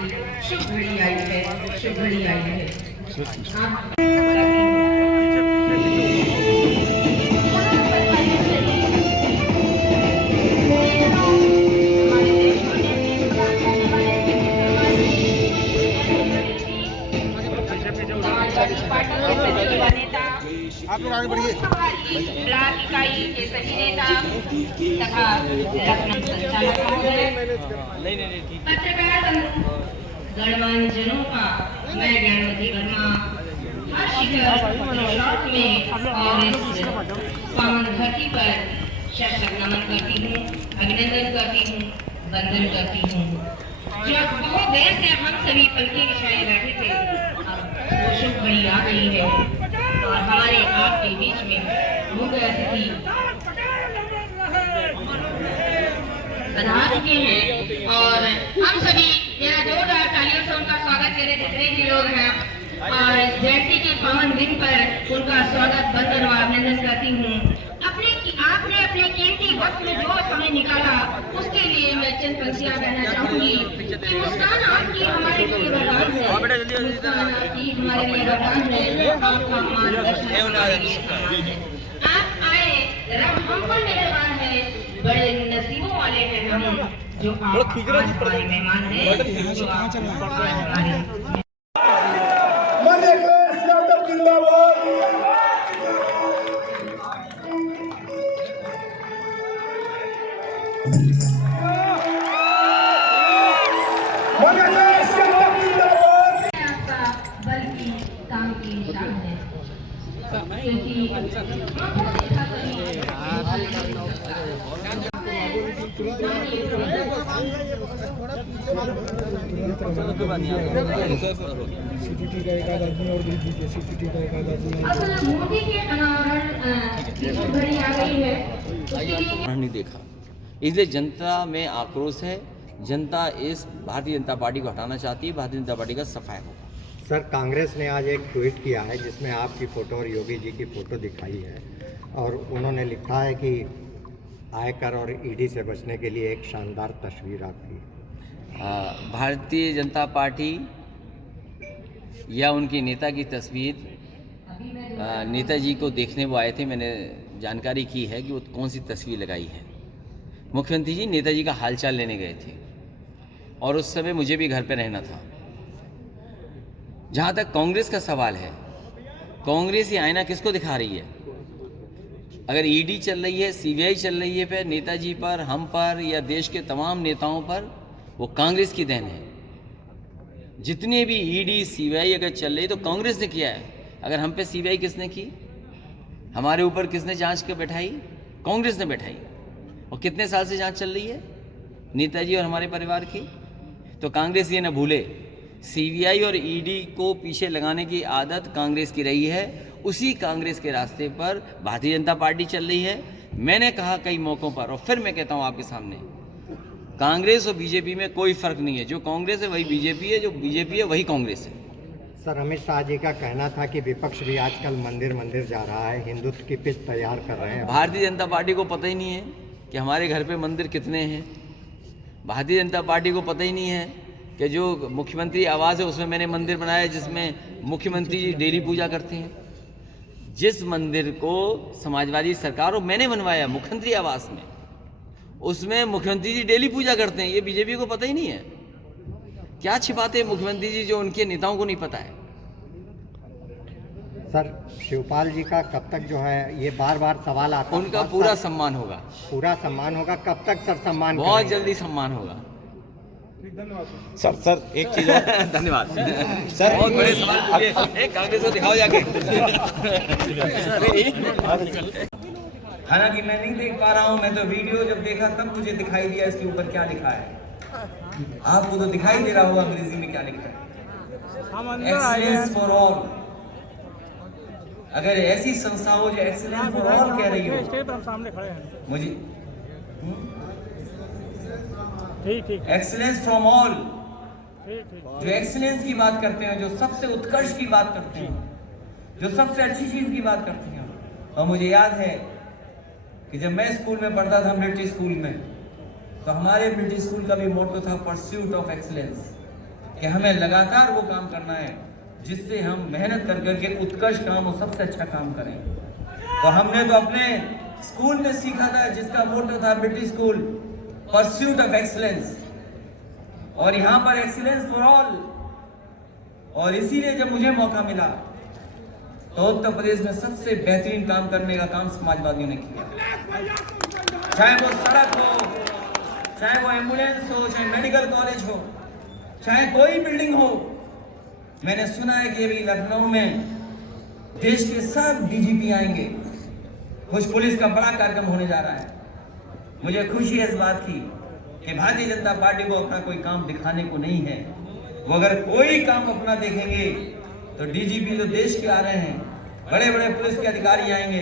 की शुभ घड़ी आई है, शुभ घड़ी आई है। आप लोग आगे बढ़िए। ब्लॉक इकाई के सभी नेता तथा लखनऊ संचालक पत्रकार गणमान्य जनों का मैं ज्ञानवती वर्मा हर शिखर शॉट में और इस पावन धरती पर शतशत नमन करती हूँ, अभिनंदन करती हूँ, वंदन करती हूँ। जब बहुत देर से हम सभी पंक्ति बिछाए बैठे थे, अब वो शुभ घड़ी आ गई है और हमारे आपके बीच में मुख्य अतिथि पधार चुके हैं और हम सभी यहाँ जोरदार तालियों से उनका स्वागत करें जितने भी लोग हैं और जयंती के पावन दिन पर उनका स्वागत वंदन और अभिनंदन करती हूँ। आपने अपने कीमती वक्त में जो समय निकाला उसके लिए मैं चंद पंक्तियां कहना चाहूंगी कि मुस्कान आपकी हमारे लिए वरदान है, मुस्कान आपकी हमारे लिए वरदान है, आपका मार्गदर्शन आप आए, रब हम पर मेहरबान है, बड़े नसीबों वाले हैं हम जो आप हमारे मेहमान हैं, जो आप हमारे बल्कि काम की निशान है क्योंकि सीटीटी का एक आध आदमी और भेज दीजिए। सीटीटी का एक आध आदमी असल मोदी के अनावरण की घड़ी आ गई है नहीं देखा, इसलिए जनता में आक्रोश है। जनता इस भारतीय जनता पार्टी को हटाना चाहती है। भारतीय जनता पार्टी का सफाया होगा। सर, कांग्रेस ने आज एक ट्वीट किया है जिसमें आपकी फ़ोटो और योगी जी की फ़ोटो दिखाई है और उन्होंने लिखा है कि आयकर और ईडी से बचने के लिए एक शानदार तस्वीर आपकी। भारतीय जनता पार्टी या उनके नेता की तस्वीर नेताजी को देखने वो आए थे। मैंने जानकारी की है कि वो कौन सी तस्वीर लगाई है। मुख्यमंत्री जी नेताजी का हालचाल लेने गए थे और उस समय मुझे भी घर पर रहना था। जहाँ तक कांग्रेस का सवाल है, कांग्रेस ये आईना किसको दिखा रही है? अगर ईडी चल रही है, सीबीआई चल रही है फिर नेताजी पर, हम पर या देश के तमाम नेताओं पर, वो कांग्रेस की देन है। जितने भी ईडी सीबीआई अगर चल रही तो कांग्रेस ने किया है। अगर हम पे सीबीआई किसने की? हमारे ऊपर किसने जांच कर बैठाई? कांग्रेस ने बैठाई। और कितने साल से जांच चल रही है नेताजी और हमारे परिवार की? तो कांग्रेस ये न भूले, सीबीआई और ईडी को पीछे लगाने की आदत कांग्रेस की रही है। उसी कांग्रेस के रास्ते पर भारतीय जनता पार्टी चल रही है। मैंने कहा कई मौक़ों पर और फिर मैं कहता हूं आपके सामने, कांग्रेस और बीजेपी में कोई फ़र्क नहीं है। जो कांग्रेस है वही बीजेपी है, जो बीजेपी है वही कांग्रेस है। सर, अमित शाह जी का कहना था कि विपक्ष भी आजकल मंदिर मंदिर जा रहा है, हिंदुत्व की पिच तैयार कर रहे हैं। भारतीय जनता पार्टी को पता ही नहीं है कि हमारे घर पे मंदिर कितने हैं। भारतीय जनता पार्टी को पता ही नहीं है कि जो मुख्यमंत्री आवास है उसमें मैंने मंदिर बनाया जिसमें मुख्यमंत्री जी डेली पूजा करते हैं। जिस मंदिर को समाजवादी सरकार और मैंने बनवाया मुख्यमंत्री आवास में, उसमें मुख्यमंत्री जी डेली पूजा करते हैं। ये बीजेपी को पता ही नहीं है। क्या छिपाते हैं मुख्यमंत्री जी जो उनके नेताओं को नहीं पता है? सर, शिवपाल जी का कब तक जो है ये बार बार सवाल आता है, उनका पूरा सम्मान होगा। पूरा सम्मान होगा। कब तक सर सम्मान? बहुत जल्दी सम्मान होगा। सर एक चीज और। धन्यवाद सर। बहुत बड़े सवाल पूछे। एक कांग्रेस को दिखाओ जाके। हालांकि मैं नहीं देख पा रहा हूं, मैं तो वीडियो जब देखा तब मुझे दिखाई दिया इसके ऊपर क्या लिखा है। आपको तो दिखाई दे रहा होगा अंग्रेजी में क्या लिखा है, एक्सीलेंस फॉर ऑल। अगर ऐसी संस्था हो जो एक्सीलेंस फॉर ऑल कह रही हो, सामने खड़े हैं मुझे ठीक एक्सीलेंस फ्रॉम ऑल, ठीक जो एक्सीलेंस की बात करते हैं, जो सबसे उत्कर्ष की बात करते हैं, जो सबसे अच्छी चीज की बात करते हैं। और मुझे याद है कि जब मैं स्कूल में पढ़ता था, ब्रिटिश स्कूल में, तो हमारे ब्रिटिश स्कूल का भी मोटो था परस्यूट ऑफ एक्सीलेंस। कि हमें लगातार वो काम करना है जिससे हम मेहनत कर करके उत्कृष्ट काम और सबसे अच्छा काम करें। तो हमने तो अपने स्कूल में सीखा था, जिसका मोटो था British school, pursuit of excellence, और यहाँ पर एक्सीलेंस फॉर ऑल। और इसीलिए जब मुझे मौका मिला तो उत्तर प्रदेश में सबसे बेहतरीन काम करने का काम समाजवादियों ने किया। चाहे वो सड़क हो, चाहे वो एम्बुलेंस हो, चाहे मेडिकल कॉलेज हो, चाहे कोई बिल्डिंग हो। मैंने सुना है कि अभी लखनऊ में देश के सब डीजीपी आएंगे, कुछ पुलिस का बड़ा कार्यक्रम होने जा रहा है। मुझे खुशी है इस बात की कि भारतीय जनता पार्टी को अपना कोई काम दिखाने को नहीं है। वो अगर कोई काम अपना देखेंगे तो डीजीपी जो देश के आ रहे हैं, बड़े बड़े पुलिस के अधिकारी आएंगे,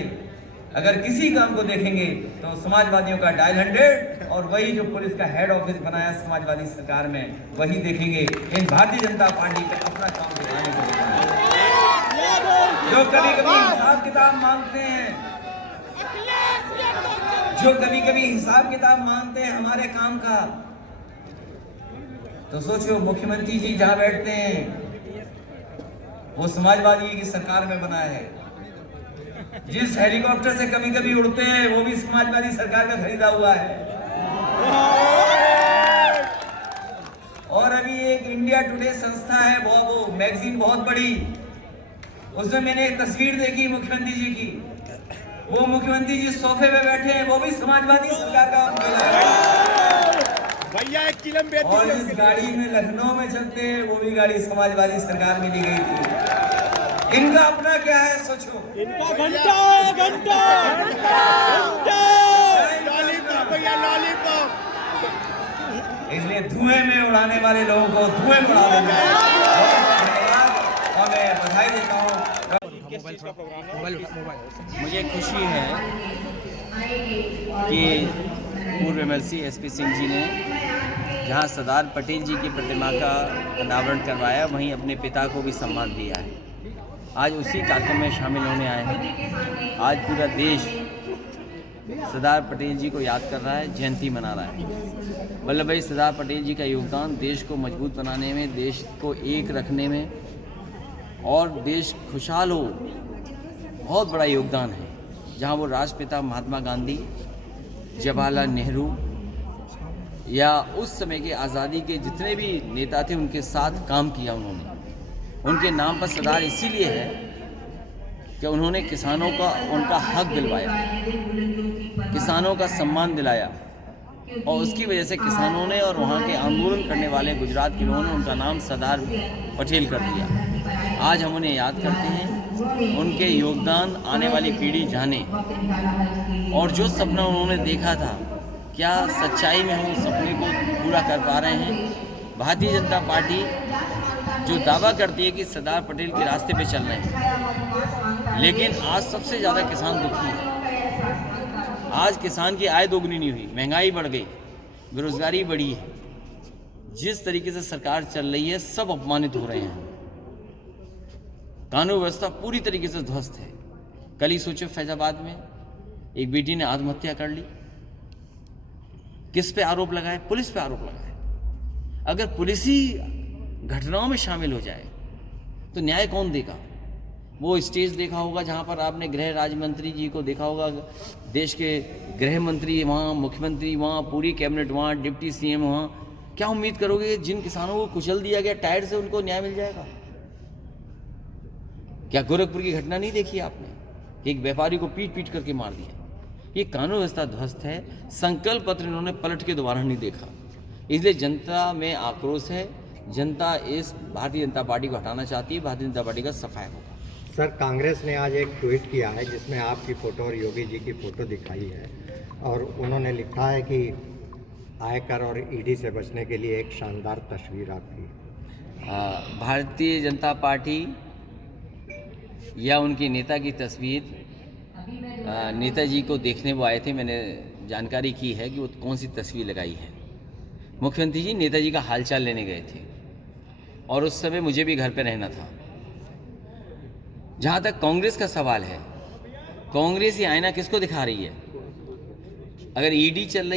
अगर किसी काम को देखेंगे तो समाजवादियों का डायल 100 और वही जो पुलिस का हेड ऑफिस बनाया समाजवादी सरकार में, वही देखेंगे। इन भारतीय जनता पार्टी का अपना काम दिखाने को जो कभी कभी हिसाब किताब मांगते हैं, जो कभी कभी हिसाब किताब मांगते हैं हमारे काम का, तो सोचो मुख्यमंत्री जी जहां बैठते हैं वो समाजवादी की सरकार में बना है। जिस हेलीकॉप्टर से कभी कभी उड़ते हैं वो भी समाजवादी सरकार का खरीदा हुआ है। और अभी एक इंडिया टुडे संस्था है, वो मैगजीन बहुत बड़ी, उसमें मैंने एक तस्वीर देखी मुख्यमंत्री जी की। वो मुख्यमंत्री जी सोफे पे बैठे हैं, वो भी समाजवादी सरकार का भैया एक चिलम बेच और जिस गाड़ी में लखनऊ में चलते हैं वो भी गाड़ी समाजवादी सरकार में दी गई थी। इनका अपना क्या है सोचो। इनका घंटा लॉलीपॉप भैया लॉलीपॉप। इसलिए धुएं में उड़ाने वाले लोगों को धुएं में उड़ा देना है। और मैं बधाई देता हूँ। मुझे खुशी है कि पूर्व एमएलसी एसपी सिंह जी ने जहां सरदार पटेल जी की प्रतिमा का अनावरण करवाया, वहीं अपने पिता को भी सम्मान दिया है। आज उसी कार्यक्रम में शामिल होने आए हैं। आज पूरा देश सरदार पटेल जी को याद कर रहा है, जयंती मना रहा है। वल्लभ भाई सरदार पटेल जी का योगदान देश को मजबूत बनाने में, देश को एक रखने में और देश खुशहाल हो, बहुत बड़ा योगदान है। जहां वो राष्ट्रपिता महात्मा गांधी, जवाहरलाल नेहरू या उस समय के आज़ादी के जितने भी नेता थे उनके साथ काम किया उन्होंने। उनके नाम पर सरदार इसीलिए है कि उन्होंने किसानों का उनका हक दिलवाया, किसानों का सम्मान दिलाया, और उसकी वजह से किसानों ने और वहाँ के आंदोलन करने वाले गुजरात के लोगों ने उनका नाम सरदार पटेल कर दिया। आज हम उन्हें याद करते हैं, उनके योगदान आने वाली पीढ़ी जाने, और जो सपना उन्होंने देखा था क्या सच्चाई में हम उस सपने को पूरा कर पा रहे हैं। भारतीय जनता पार्टी जो दावा करती है कि सरदार पटेल के रास्ते पे चल रहे हैं, लेकिन आज सबसे ज़्यादा किसान दुखी है। आज किसान की आय दोगुनी नहीं हुई, महंगाई बढ़ गई, बेरोजगारी बढ़ी है। जिस तरीके से सरकार चल रही है सब अपमानित हो रहे हैं। कानून व्यवस्था पूरी तरीके से ध्वस्त है। कल ही सोचो फैजाबाद में एक बेटी ने आत्महत्या कर ली। किस पे आरोप लगाए? पुलिस पे आरोप लगाए। अगर पुलिस ही घटनाओं में शामिल हो जाए तो न्याय कौन देगा? वो स्टेज देखा होगा जहाँ पर आपने गृह राज्य मंत्री जी को देखा होगा, देश के गृह मंत्री वहाँ, मुख्यमंत्री वहाँ, पूरी कैबिनेट वहाँ, डिप्टी सीएम वहाँ। क्या उम्मीद करोगे जिन किसानों को कुचल दिया गया टायर से उनको न्याय मिल जाएगा? क्या गोरखपुर की घटना नहीं देखी आपने कि एक व्यापारी को पीट पीट करके मार दिया? ये कानून व्यवस्था ध्वस्त है। संकल्प पत्र इन्होंने पलट के दोबारा नहीं देखा, इसलिए जनता में आक्रोश है। जनता इस भारतीय जनता पार्टी को हटाना चाहती है। भारतीय जनता पार्टी का सफाया होगा। सर, कांग्रेस ने आज एक ट्वीट किया है जिसमें आपकी फ़ोटो और योगी जी की फ़ोटो दिखाई है, और उन्होंने लिखा है कि आयकर और ईडी से बचने के लिए एक शानदार तस्वीर आपकी। भारतीय जनता पार्टी या उनके नेता की तस्वीर नेताजी को देखने वो आए थे। मैंने जानकारी की है कि वो कौन सी तस्वीर लगाई है। मुख्यमंत्री जी नेताजी का हालचाल लेने गए थे और उस समय मुझे भी घर पे रहना था। जहाँ तक कांग्रेस का सवाल है, कांग्रेस ये आईना किसको दिखा रही है? अगर ईडी चल रही